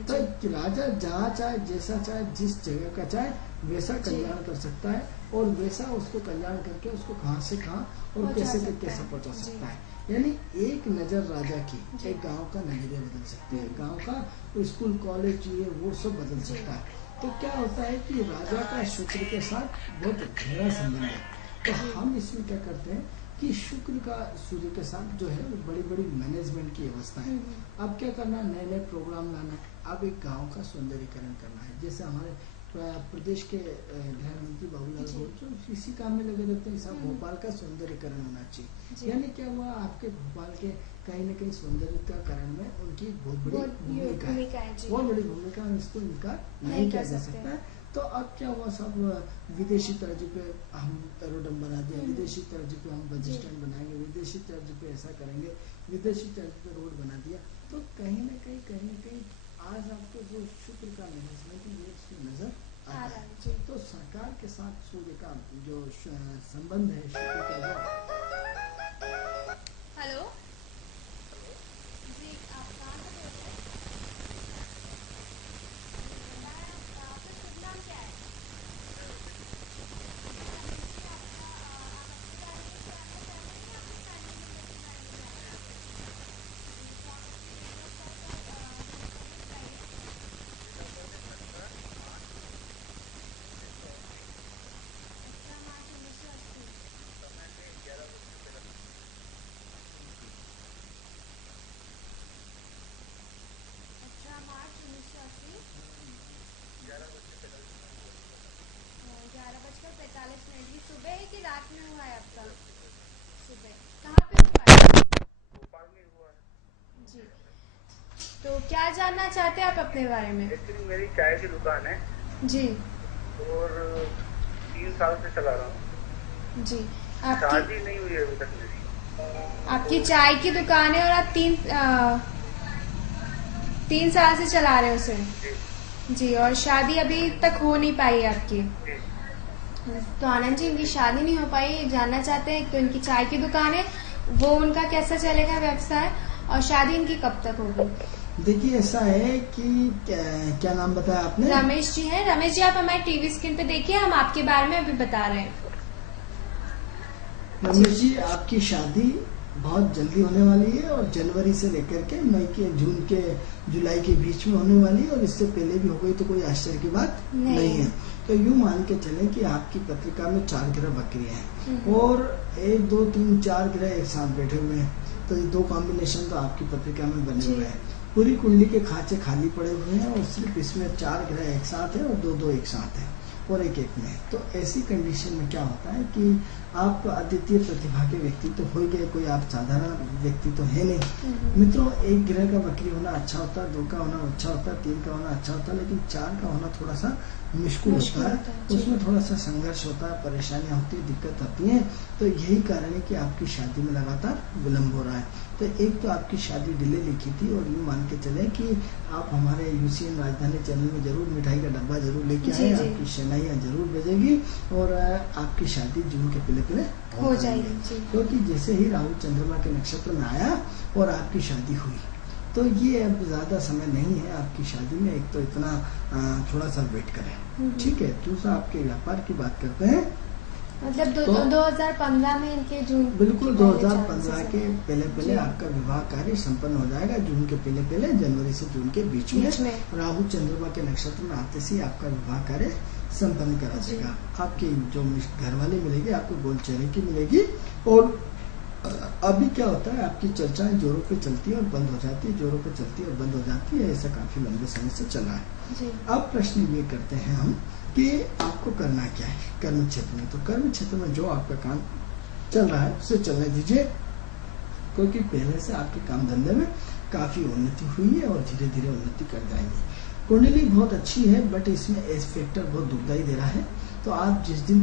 तो राजा जहाँ चाहे, जैसा चाहे, जिस जगह का चाहे वैसा कल्याण कर सकता है और वैसा उसको कल्याण करके उसको कहाँ से कहाँ और कैसे से कैसे पहुँचा सकता है। यानी एक नजर राजा की एक गांव का नजरिया बदल सकती है, गांव का स्कूल कॉलेज ये वो सब बदल सकता है। तो क्या होता है कि राजा का शुक्र के साथ बहुत गहरा संबंध है। तो हम इसमें क्या करते हैं कि शुक्र का सूर्य के साथ जो है बड़ी बड़ी मैनेजमेंट की व्यवस्था है। अब क्या करना है, नए नए प्रोग्राम लाना है। अब एक गांव का सौंदर्यीकरण करना है। जैसे हमारे प्रदेश के गृह मंत्री बाबूलाल गौर जो इसी काम में लगे रहते हैं, सब भोपाल का सौंदर्यीकरण होना चाहिए। यानी क्या हुआ, आपके भोपाल के कहीं न कहीं सौंदर्यीकरण में उनकी बहुत बड़ी भूमिका है, बहुत बड़ी भूमिका, इसको इनकार नहीं किया जा सकता है। तो अब क्या हुआ, सब विदेशी तर्ज पे हम एरोड्रम बना दिया, विदेशी तर्ज पे हम बस स्टैंड बनाएंगे, विदेशी तर्ज पे ऐसा करेंगे, विदेशी तर्ज पे रोड बना दिया। तो कहीं न कहीं आज आपको जो शुक्र का मैनेजमेंट है नजर आ रहा है। तो सरकार के साथ सूर्य का जो संबंध है, शुक्र का हेलो जी, आप कहाँ से बोल रहे हैं? आपका शुभ नाम क्या है? क्या जानना चाहते हैं आप अपने बारे में? एक्चुअली मेरी चाय की दुकान है जी और 3 साल से चला रहा हूँ। जी। आपकी शादी नहीं हुई अभी तक मेरी। आपकी चाय की दुकान है और आप 3 साल से चला रहे हो उसे। जी जी, और शादी अभी तक हो नहीं पाई है आपकी। जी। तो आनंद जी, इनकी शादी नहीं हो पाई, जानना चाहते हैं। तो इनकी चाय की दुकान है, वो उनका कैसा चलेगा व्यवसाय, और शादी इनकी कब तक होगी? देखिए ऐसा है कि क्या नाम बताया आपने? रमेश जी हैं। रमेश जी, आप हमारे टीवी स्क्रीन पे देखिए, हम आपके बारे में अभी बता रहे हैं। रमेश जी, आपकी शादी बहुत जल्दी होने वाली है और जनवरी से लेकर के मई के, जून के, जुलाई के बीच में होने वाली है, और इससे पहले भी हो गई तो कोई आश्चर्य की बात नहीं है। तो यूं मान के चलें कि आपकी पत्रिका में 4 ग्रह वक्री हैं और 1 2 3 4 ग्रह एक साथ बैठे हुए हैं, तो ये 2 कॉम्बिनेशन तो आपकी पत्रिका में बने हुए हैं। पूरी कुंडली के खांचे खाली पड़े हुए हैं और सिर्फ इसमें 4 ग्रह एक साथ है और 2 एक साथ है और एक में। तो ऐसी कंडीशन में क्या होता है कि आप अद्वितीय प्रतिभा के व्यक्ति तो हो गए, कोई आप साधारण व्यक्ति तो है नहीं। मित्रों, 1 ग्रह का वक्री होना अच्छा होता है, 2 का होना अच्छा होता है, 3 का होना अच्छा होता है, लेकिन 4 का होना थोड़ा सा मुश्किल होता है। उसमें थोड़ा सा संघर्ष होता है, परेशानियां होती है, दिक्कत आती है। तो यही कारण है कि आपकी शादी में लगातार विलम्ब हो रहा है। तो एक तो आपकी शादी डिले लिखी थी, और यूँ मान के चले कि आप हमारे UCN राजधानी चैनल में जरूर मिठाई का डब्बा जरूर लेके आए, आपकी शनाइयाँ जरूर भेजेगी और आपकी शादी जून के पहले हो जाएगी। क्योंकि जैसे ही राहु चंद्रमा के नक्षत्र में आया और आपकी शादी हुई, तो ये अब ज्यादा समय नहीं है आपकी शादी में। एक तो इतना थोड़ा सा वेट करें, ठीक है। दूसरा, आपके व्यापार की बात करते हैं। मतलब तो 2015 में इनके जून, बिल्कुल 2015 के पहले जी। आपका विवाह कार्य संपन्न हो जाएगा। जून के पहले जनवरी से जून के बीच में राहु चंद्रमा के नक्षत्र में आते से आपका विवाह कार्य संपन्न करा देगा। आपकी जो घर वाली मिलेगी, आपको गोल चेहरे की मिलेगी। और अभी क्या होता है, आपकी चर्चाएं जोरों पे चलती है और बंद हो जाती है, जोरों पे चलती है और बंद हो जाती है। ऐसा काफी लंबे समय से चल रहा है। अब प्रश्न ये करते हैं हम कि आपको करना क्या है कर्म क्षेत्र में। तो कर्म क्षेत्र में जो आपका काम चल रहा है उसे चलने दीजिए, क्योंकि पहले से आपके काम धंधे में काफी उन्नति हुई है और धीरे धीरे उन्नति कर जाएंगे। कुंडली बहुत अच्छी है, बट इसमें एज फैक्टर बहुत दुखदाई दे रहा है। तो आप जिस दिन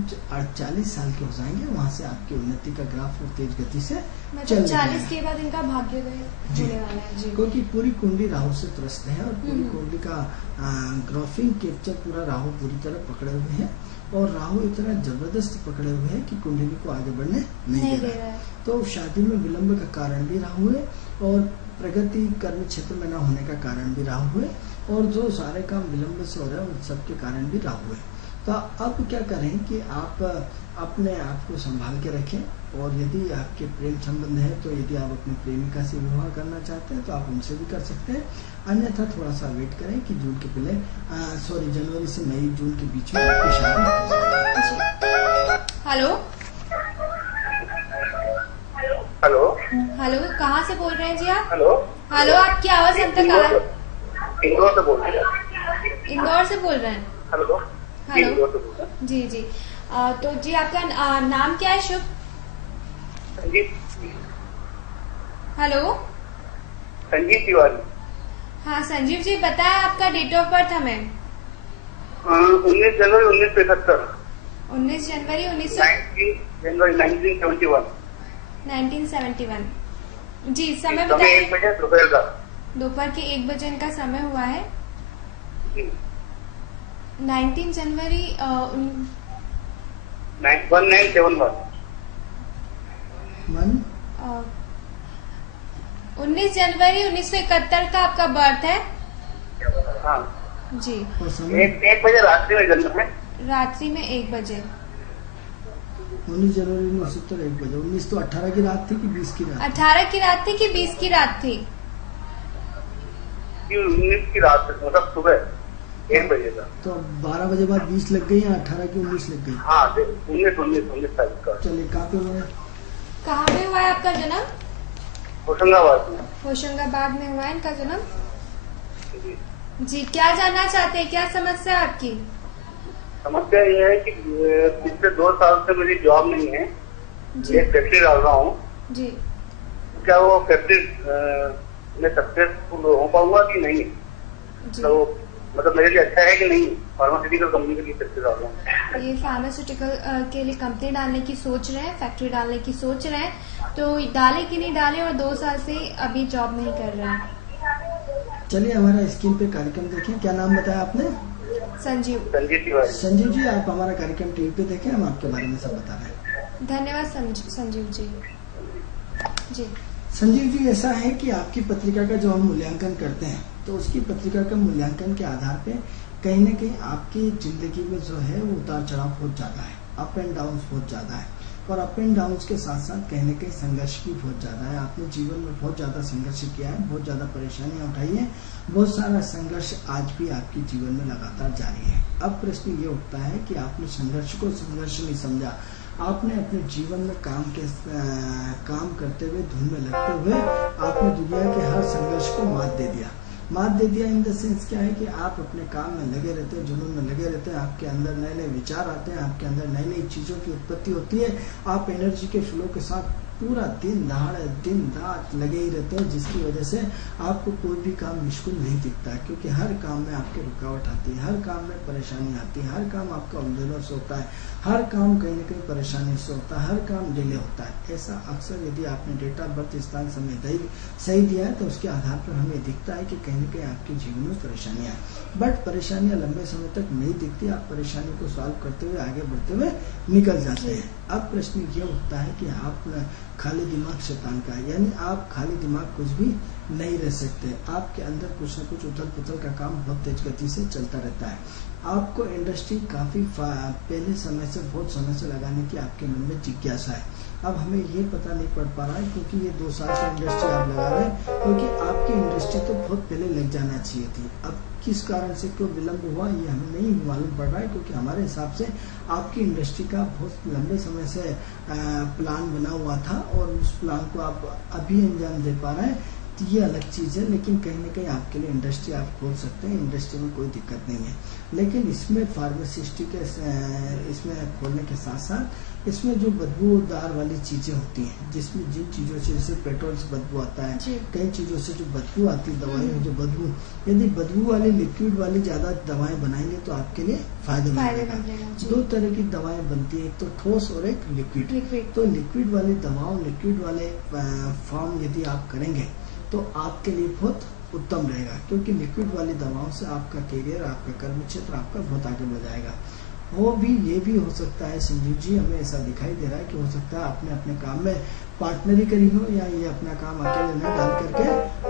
40 साल के हो जाएंगे, वहां से आपकी उन्नति का ग्राफ और तेज गति से मतलब 40 के बाद इनका भाग्योदय होने वाला है जी। क्योंकि पूरी कुंडली राहु से त्रस्त है और पूरी कुंडली का ग्राफिंग कैप्चर पूरा राहु पूरी तरह पकड़े हुए हैं, और राहु इतना जबरदस्त पकड़े हुए हैं कि कुंडली को आगे बढ़ने नहीं दे रहा है। तो शादी में विलंब का कारण भी राहु है, और प्रगति कर्म क्षेत्र में न होने का कारण भी राहु है, और जो सारे काम विलंब से हो रहे हैं उन सबके कारण भी राहु है। तो अब क्या करें कि आप अपने आप को संभाल के रखें, और यदि आपके प्रेम संबंध है तो यदि आप अपनी प्रेमिका से विवाह करना चाहते हैं तो आप उनसे भी कर सकते हैं। अन्यथा थोड़ा सा वेट करें कि जून के पहले जनवरी से मई जून के बीच में आपकी शादी हो जाएगी। हेलो हेलो हेलो, कहाँ से बोल रहे हैं जी आप? हेलो हेलो, आपकी आवाज हम तक आ रहा है। इंदौर से बोल रहे हैं। इंदौर से बोल रहे हैं? हेलो हेलो इंदौर से बोल रहे हैं। जी जी। तो जी, आपका नाम क्या है शुभ? संजीव हेलो, संजीव तिवारी। हाँ संजीव जी, बताएं आपका डेट ऑफ बर्थ हमें। 19 जनवरी 1975। 19 जनवरी 19 जनवरी 1971। 1971। जी, समय समय बताइए। 1 बजे दोपहर का। दोपहर के 1 बजे इनका समय हुआ है। जी 19 जनवरी 1971। 19 जनवरी 1971 का आपका बर्थ है हाँ जी। और समय 1 बजे रात्रि में जन्म है। रात्रि में 1 बजे। 19 जनवरी 1970 1 बजे। 19 तो 18 की रात थी कि 20 की रात? 18 की रात थी कि 20 की रात थी? 19 की रात, मतलब सुबह 1 बजे का। तो 12 बजे बाद 20 लग गई या 18 की 19 लग गई? हाँ 19 तारीख का। चलिए, कहाँ पे हुआ है? कहाँ पे हुआ है आपका जन्म? होशंगाबाद में। होशंगाबाद में हुआ है इनका जन्म जी। जी। क्या जानना चाहते हैं, क्या समस्या है आपकी? समस्या ये है कि पिछले 2 साल से मेरी जॉब नहीं है। जी एक फैक्ट्री डाल रहा हूँ। जी। क्या वो फैक्ट्री मैं सक्सेसफुल हो पाऊंगा कि नहीं, जी। तो मतलब मेरे लिए अच्छा है कि नहीं, फार्मास्यूटिकल कंपनी के लिए सक्सेस आ रहा ये फार्मास्यूटिकल के लिए कंपनी डालने की सोच रहे हैं, फैक्ट्री डालने की सोच रहे हैं, तो डाले कि नहीं डाले, और 2 साल से अभी जॉब नहीं कर रहे हैं। चलिए हमारा स्क्रीन पे कार्यक्रम देखें। क्या नाम बताया आपने? संजीव। संजीव तिवारी। संजीव जी, आप हमारा कार्यक्रम टीवी पे देखें, हम आपके बारे में सब बता रहे हैं। धन्यवाद संजीव जी। जी। संजीव जी, ऐसा है कि आपकी पत्रिका का जो हम मूल्यांकन करते हैं, तो उसकी पत्रिका का मूल्यांकन के आधार पे कहीं ना कहीं आपकी जिंदगी में जो है वो उतार चढ़ाव बहुत ज्यादा है, अप एंड डाउन बहुत ज्यादा है, और अप एंड डाउन के साथ साथ कहीं ना कहीं संघर्ष भी बहुत ज्यादा है। आपने जीवन में बहुत ज्यादा संघर्ष किया है, बहुत ज्यादा परेशानियां उठाई है, बहुत सारा संघर्ष आज भी आपके जीवन में लगातार जारी है। अब प्रश्न ये उठता है कि आपने संघर्ष को संघर्ष नहीं समझा, आपने अपने जीवन में काम करते हुए, धुन में लगते हुए आपने दुनिया के हर संघर्ष को मात दे दिया। मात दे दिया इन द सेंस क्या है कि आप अपने काम में लगे रहते हैं, जुनून में लगे रहते हैं, आपके अंदर नए नए विचार आते हैं, आपके अंदर नई नई चीजों की उत्पत्ति होती है, आप एनर्जी के फ्लो के साथ पूरा दिन रात लगे ही रहते हैं, जिसकी वजह से आपको कोई भी काम मुश्किल नहीं दिखता है, क्योंकि हर काम में आपकी रुकावट आती है, हर काम में परेशानी आती है, हर काम आपका उलझनों से होता है, हर काम कहीं न कहीं परेशानी से होता है, हर काम डिले होता है। ऐसा अक्सर यदि आपने डेट ऑफ बर्थ, स्थान, समय सही दिया है, तो उसके आधार पर हमें दिखता है कि कहीं न कहीं आपके जीवन में परेशानियां हैं। बट परेशानियां लंबे समय तक नहीं दिखती, आप परेशानी को सॉल्व करते हुए आगे बढ़ते हुए निकल जाते हैं। अब प्रश्न ये उठता है कि आप खाली दिमाग शैतान का है, यानी आप खाली दिमाग कुछ भी नहीं रह सकते, आपके अंदर कुछ न कुछ उथल पुथल का काम बहुत तेज गति से चलता रहता है। आपको इंडस्ट्री काफी पहले समय से, बहुत समय से लगाने की आपके मन में जिज्ञासा है। अब हमें ये पता नहीं पड़ पा रहा है, क्योंकि ये 2 साल से इंडस्ट्री आप लगा रहे हैं, क्योंकि आपकी इंडस्ट्री तो बहुत पहले लग जाना चाहिए थी। अब किस कारण से क्यों विलंब हुआ ये हमें नहीं मालूम पड़ रहा है, क्योंकि हमारे हिसाब से आपकी इंडस्ट्री का बहुत लंबे समय से प्लान बना हुआ था, और उस प्लान को आप अभी अंजाम दे पा रहे हैं, तो ये अलग चीज है। लेकिन कहीं ना कहीं आपके लिए इंडस्ट्री आप खोल सकते हैं, इंडस्ट्री में कोई दिक्कत नहीं है। लेकिन इसमें फार्मासिस्टी के इसमें खोलने के साथ साथ इसमें जो बदबूदार वाली चीजें होती हैं, जिसमें जिन चीजों से, जैसे पेट्रोल से बदबू आता है, कई चीजों से जो बदबू आती है, दवाई में जो बदबू, यदि बदबू वाली लिक्विड वाली ज्यादा दवाएं बनाएंगे तो आपके लिए फायदेमंद। 2 तरह की दवाएं बनती है, एक तो ठोस और एक लिक्विड। तो लिक्विड वाली दवाओं, लिक्विड वाले फॉर्म यदि आप करेंगे तो आपके लिए बहुत उत्तम रहेगा, क्योंकि लिक्विड वाली दवाओं से आपका करियर, आपका कर्म क्षेत्र आपका बहुत आगे बढ़ जाएगा। ये भी हो सकता है संजीव जी, हमें ऐसा दिखाई दे रहा है कि हो सकता है आपने अपने काम में पार्टनरी करी हो, या ये अपना काम अकेले न डाल करके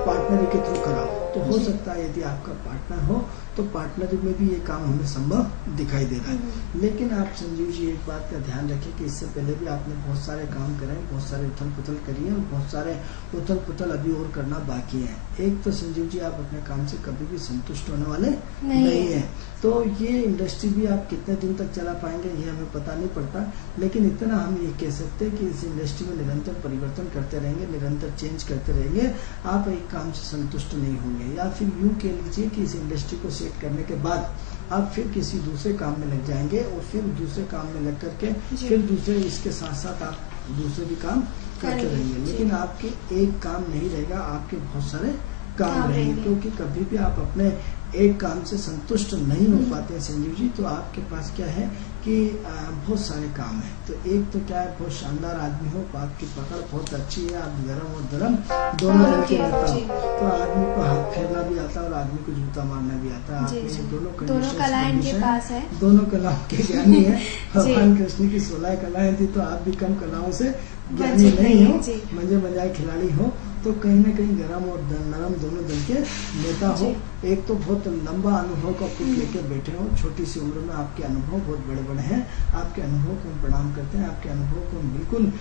पार्टनरी के थ्रू कराओ, तो हो सकता है यदि आपका पार्टनर हो तो पार्टनरी में भी ये काम हमें संभव दिखाई दे रहा है। लेकिन आप संजीव जी एक बात का ध्यान रखें कि इससे पहले भी आपने बहुत सारे काम करे, बहुत सारे उथल पुथल करी है, और बहुत सारे उथल पुथल अभी और करना बाकी है। एक तो संजीव जी आप अपने काम से कभी भी संतुष्ट होने वाले नहीं है, तो ये इंडस्ट्री भी आप कितने दिन तक चला पाएंगे ये हमें पता नहीं पड़ता। लेकिन इतना हम ये कह सकते हैं कि इस इंडस्ट्री में निरंतर परिवर्तन करते रहेंगे, निरंतर चेंज करते रहेंगे, आप एक काम से संतुष्ट नहीं होंगे। या फिर यूं कह लीजिए कि इस इंडस्ट्री को सेट करने के बाद आप फिर किसी दूसरे काम में लग जाएंगे, और फिर दूसरे काम में लग करके फिर दूसरे, इसके साथ साथ आप दूसरे भी काम करते रहेंगे। लेकिन आपके एक काम नहीं रहेगा, आपके बहुत सारे काम रहेंगे, क्योंकि कभी भी आप अपने एक काम से संतुष्ट नहीं हो पाते हैं संजीव जी। तो आपके पास क्या है कि बहुत सारे काम है। तो एक तो क्या है, बहुत शानदार आदमी हो, आपकी पकड़ बहुत अच्छी है, आप गरम और दरम दोनों तरह के नेता हो, तो आदमी को हाथ फेरना भी आता है और आदमी को जूता मारना भी आता है। आपने दोनों कलाएं के पास है, दोनों कलाओं के ज्ञानी है। भगवान कृष्ण की 16 कलाएं थी, तो आप भी कम कलाओं से ज्ञानी नहीं हो, मजे मजाए खिलाड़ी हो, तो कहीं ना कहीं गरम और नरम दोनों दल के नेता हो। एक तो बहुत लंबा अनुभव का पुट लेके बैठे हो, छोटी सी उम्र में आपके अनुभव बहुत बड़े बड़े हैं, आपके अनुभव को हम प्रणाम करते हैं, आपके अनुभव को हम बिल्कुल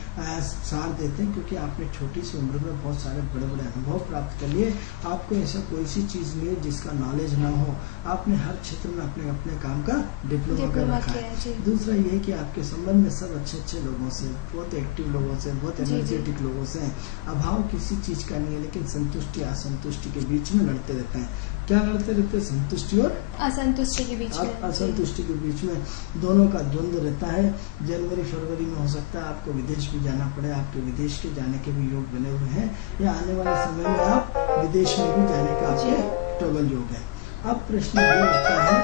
सार देते हैं, क्योंकि आपने छोटी सी उम्र में बहुत सारे बड़े बड़े अनुभव प्राप्त कर लिए। आपको ऐसा कोई सी चीज नहीं है जिसका नॉलेज ना हो, आपने हर क्षेत्र में अपने अपने काम का डिप्लोमा कर रखा है। दूसरा ये है कि आपके संबंध में सब अच्छे अच्छे लोगों से, बहुत एक्टिव लोगों से, बहुत एनर्जेटिक लोगों से, अभाव किसी चीज का नहीं है, लेकिन संतुष्टि असंतुष्टि के बीच में लड़ते रहते हैं। क्या लड़ते रहते? संतुष्टि और असंतुष्टि के बीच में। असंतुष्टि के बीच में दोनों का द्वंद्व रहता है। जनवरी फरवरी में हो सकता है आपको विदेश भी जाना पड़े, आपके विदेश के जाने के भी योग बने हुए हैं, या आने वाले समय में आप विदेश में भी जाने का आपके प्रबल योग है। अब प्रश्न ये उठता है,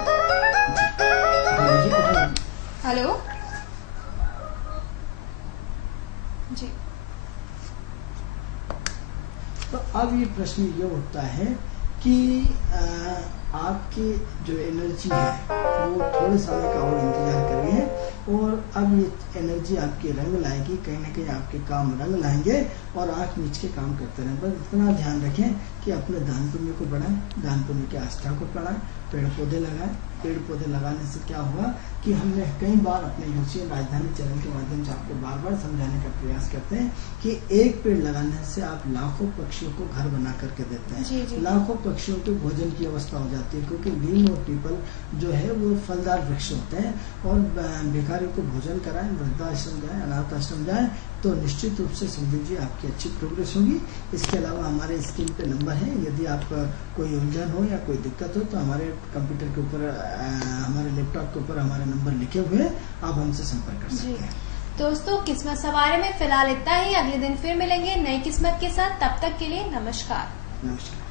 हेलो जी, तो अब ये प्रश्न ये उठता है कि आपकी जो एनर्जी है वो थोड़े समय का और इंतजार करिए, और अब ये एनर्जी आपकी रंग लाएगी, कहीं ना कहीं आपके काम रंग लाएंगे और आंख मीच के काम करते रहें। बस इतना ध्यान रखें कि अपने दान पुण्य को बढ़ाएं, दान पुण्य की आस्था को बढ़ाएं, पेड़ पौधे लगाएं। पेड़ पौधे लगाने से क्या हुआ कि हमने कई बार अपने यूसीएन राजधानी चैनल के माध्यम से आपको बार बार समझाने का प्रयास करते हैं कि एक पेड़ लगाने से आप लाखों पक्षियों को घर बना करके देते हैं। जी, जी। लाखों पक्षियों के भोजन की अवस्था हो जाती है, क्योंकि नीम और पीपल जो है वो फलदार वृक्ष होते हैं। और भिखारियों को भोजन कराएं, वृद्धाश्रम जाए, अनाथ आश्रम जाए, तो निश्चित रूप से संदीप जी आपकी अच्छी प्रोग्रेस होगी। इसके अलावा हमारे स्क्रीन पे नंबर है, यदि आप कोई उलझन हो या कोई दिक्कत हो तो हमारे कंप्यूटर के ऊपर, हमारे लैपटॉप के ऊपर हमारे नंबर लिखे हुए, आप हमसे संपर्क कर सकते हैं। दोस्तों, किस्मत सवारी में फिलहाल इतना ही। अगले दिन फिर मिलेंगे नई किस्मत के साथ। तब तक के लिए नमस्कार। नमस्कार।